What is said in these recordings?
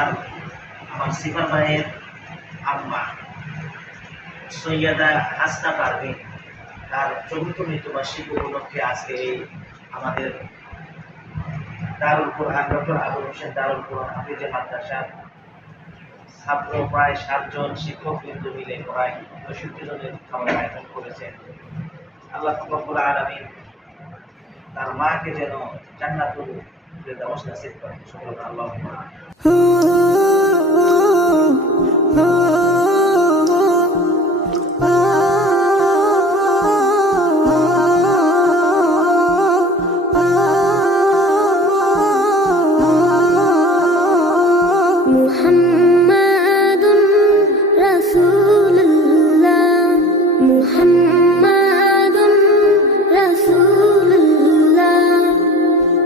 আমার সিফার ভাইয়ের আম্মা সৈয়দা হাসনা পারভিন তার চতুর্থ মৃত্যুবার্ষিকী উপলক্ষে আজকে আমাদের দারুল কুরআন ডক্টর আবুল হোসেন দারুল কুরআন হাফিজ মাদ্রাসার ছাত্র প্রায় 7 জন শিক্ষক বিন্দু মিলে প্রায় 65 জনের খাবার আয়োজন করেছেন। আল্লাহ রব্বুল আলামিন তার মাকে যেন জান্নাতুল ফেরদাউস নসিব করেন। সকলকে আল্লাহুম্মা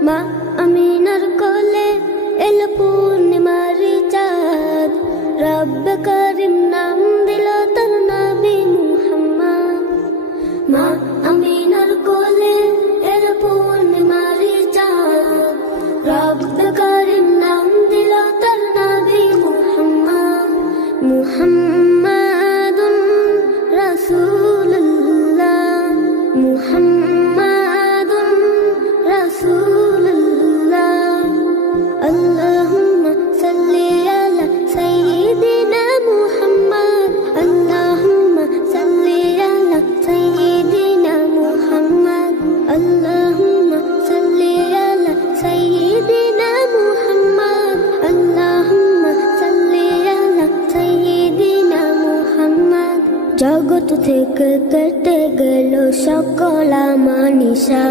মা আমিনার কোলে এল পূর্ণিমার চাঁদ, রব্ব করিম নাম দিল তার নবী মুহাম্মদ। মা আমিনার কোলে এল পূর্ণিমার চাঁদ, রব্ব করিম নাম দিল তার নবী মুহাম্মদ। মুহাম্মাদুন রাসূলুল্লাহ, মুহাম্মাদুন রাসূলুল্লাহ। আল্লাহুম্মা সাল্লি আলা সাইয়্যিদিনা মুহাম্মদ, আল্লাহুম্মা সাল্লি আলা সাইয়্যিদিনা মুহাম্মদ, আল্লাহুম্মা সাল্লি আলা সাইয়্যিদিনা মুহাম্মদ, আল্লাহুম্মা সাল্লি আলা সাইয়্যিদিনা মুহাম্মদ। জগৎ থেকে কেটে গেল সকল আমানিশা,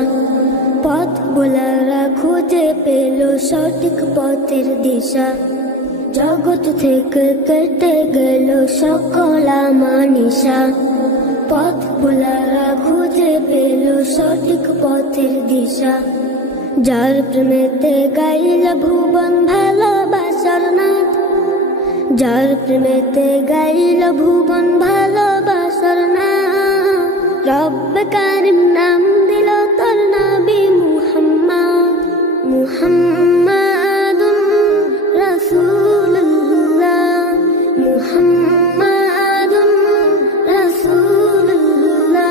পথ ভোলারা খুঁজে পেল সঠিক পথের দিশা। জগৎ থেকে কেটে গেল সকল আমানিশা, পথ ভোলারা খুঁজে পেল সঠিক পথের দিশা। যার প্রেমেতে গাইল ভুবন ভালোবাসার নাথ, যার প্রেমেতে গাইল ভুবন ভালোবাসার নাথ, রব্ব কারিম নাম দিল তার নবী মুহাম্মদ। মুহাম্মাদুন রাসূলুল্লাহ, মুহাম্মাদুন রাসূলুল্লাহ।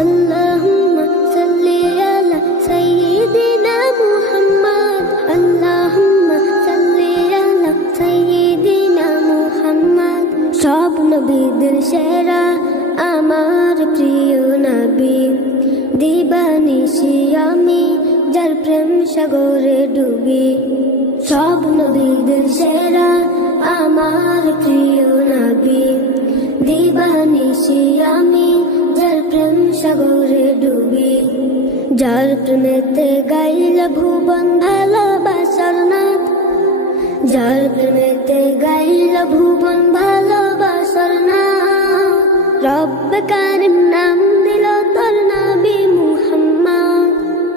আল্লাহুম্মা সাল্লি আলা সাইয়্যিদিনা মুহাম্মদ, আল্লাহুম্মা সাল্লি আলা সাইয়্যিদিনা মুহাম্মদ। সব নবীদের সেরা আমার প্রিয় নবী, দিবানিশি আমি যার প্রেম সাগরে ডুবি। সব নবীদের সেরা আমার প্রিয় নবী, দিবানিশি আমি যার প্রেম সাগরে ডুবি। যার প্রেমেতে গাইল ভুবন ভালোবাসার নাথ, যার প্রেমেতে গাইল ভুবন ভালোবাসার নাথ, রব্ব কারিম নাম দিল তার নবী মুহাম্মদ।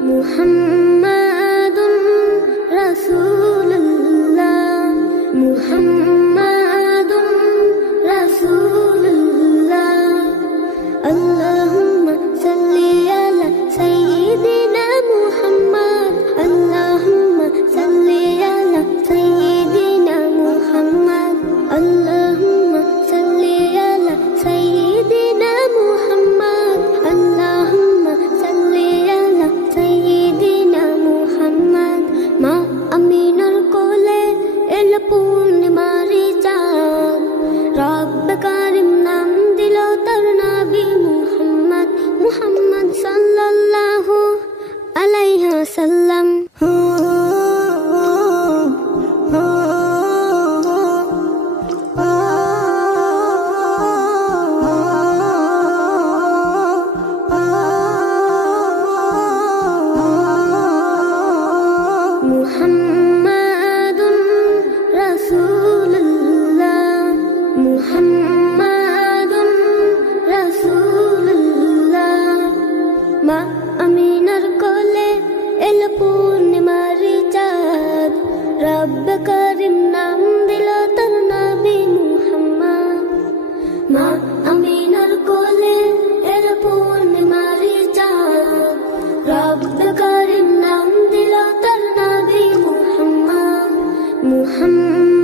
মুহাম্মাদুন রাসূলুল্লাহ, মুহাম্মাদুন রাসূলুল্লাহ। আল্লাহুম্মা সাল্লি আলা সাইয়্যিদিনা মুহাম্মদ, আল্লাহুম্মা সাল্লি আলা সাইয়্যিদিনা মুহাম্মদ, আল্লাহুম্মা সাল্লি আলা সাইয়্যিদিনা মুহাম্মদ, আল্লাহুম্মা সাল্লি আলা সাইয়্যিদিনা মুহাম্মদ। মা আমিনার কোলে এল পূর্ণিমার চাঁদ, রব্ব কারিম নাম দিল তার নবী মুহাম্মদ। মুহাম্মদ সাল্লাল্লাহু আলাইহি ওয়াসাল্লাম। মুহাম্মাদুন রাসূলুল্লাহ, মুহাম্মাদুন রাসূলুল্লাহ। মা আমিনার কোলে এল পূর্ণিমার চাঁদ, রব্ব করিম নাম দিল তার নবী মুহাম্মদ। মা আমিনার কোলে এল পূর্ণিমার চাঁদ, রব্ব করিম নাম দিল তার নবী মুহাম্মদ। মুহাম্মদ